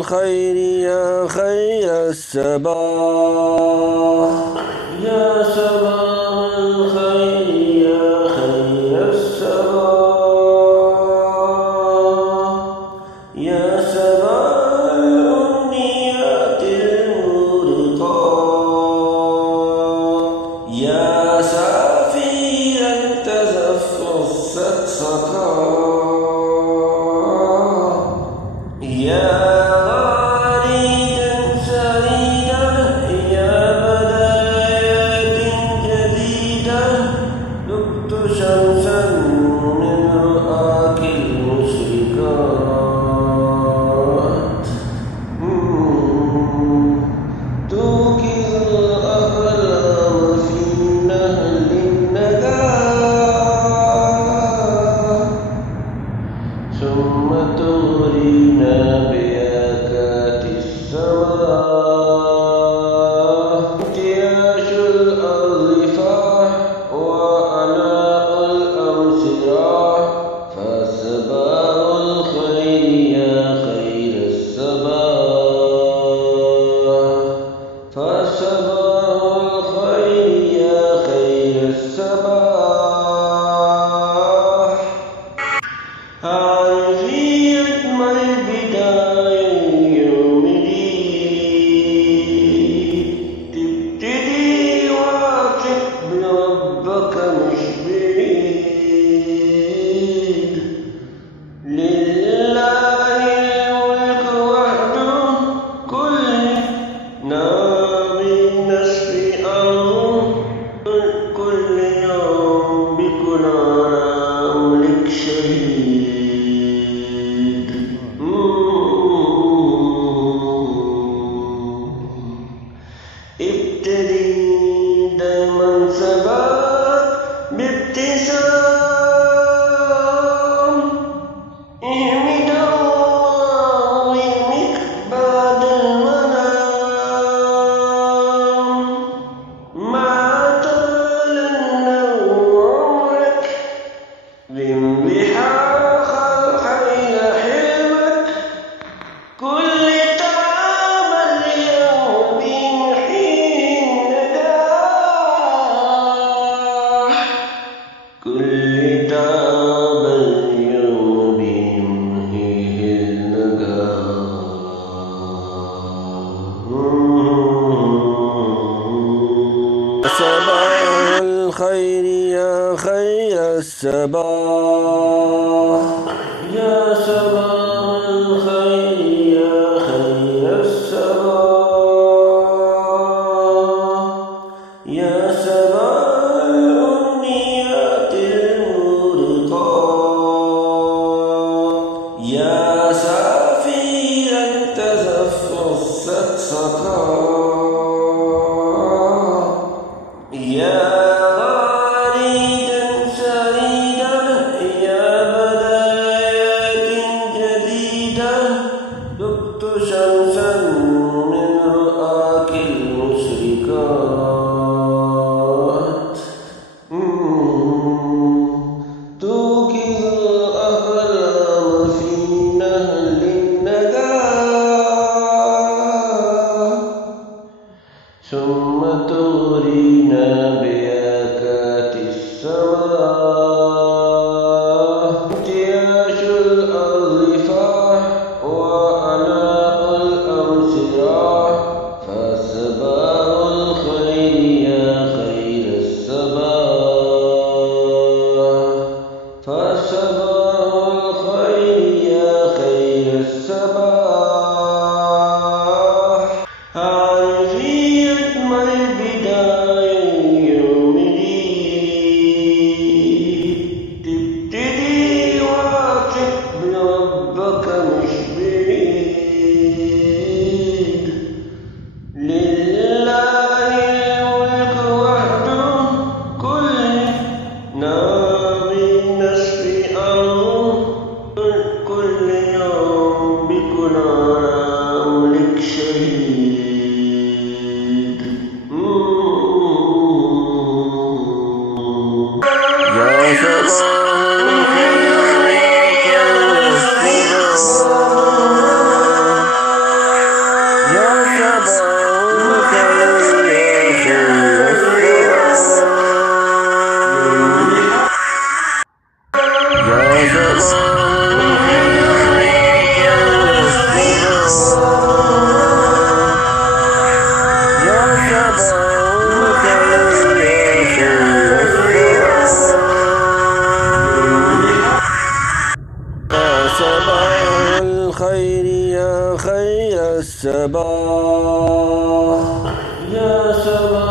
الخير يا خير الصباح يا صباح الخير يا خير الصباح يا صباح الأمنيات المورقات يا سافيا تزفزت صكا يا غريدا سعيدا يا بدايات جديدة ذقت شمسا من رؤاك المشرقات توقظ الأحلام في نهل النجاة ثم تغرينا بياكات السماء انتعاش الأرض فاح وأناء الأمس راح فصباح الخير يا خير الصباح فصباح الخير يا خير الصباح هذه أجمل بداية يوم جديد تبتدي واثق بربك مش بعيد لله الملك وحده كل نام نصف أمره كل يوم بكل ملك شهيد ابتدي دايما سباك بابتسام احمد الله ويهمك بعد المنام ما طال النوم عمرك بانبحاخ الحي حلمك كل تعب اليوم بيمحيه النجاح كل تعب اليوم بيمحيه النجاح صباح الخير يا خير الصباح يا صباح الخير يا خير الصباح يا صباح الأمنيات المورقات يا سافيا تزفزت صكا يا غريدا سعيدا يا بدايات جديدة ذقت شمسا من رؤاك المشرقات توقظ الأحلام في نهل النجاة ثم تغرينا بياكات السماء انتعاش الأرض فاح وأناء الأمس راح فصباح الخير يا خير الصباح فصباح الخير يا خير الصباح هذه أجمل بداية يوم جديد تبتدي واثق بربك مش بعيد لله الملك وحده كل نام نصف أمره كل يوم بكل الخير يا خير الصباح يا صباح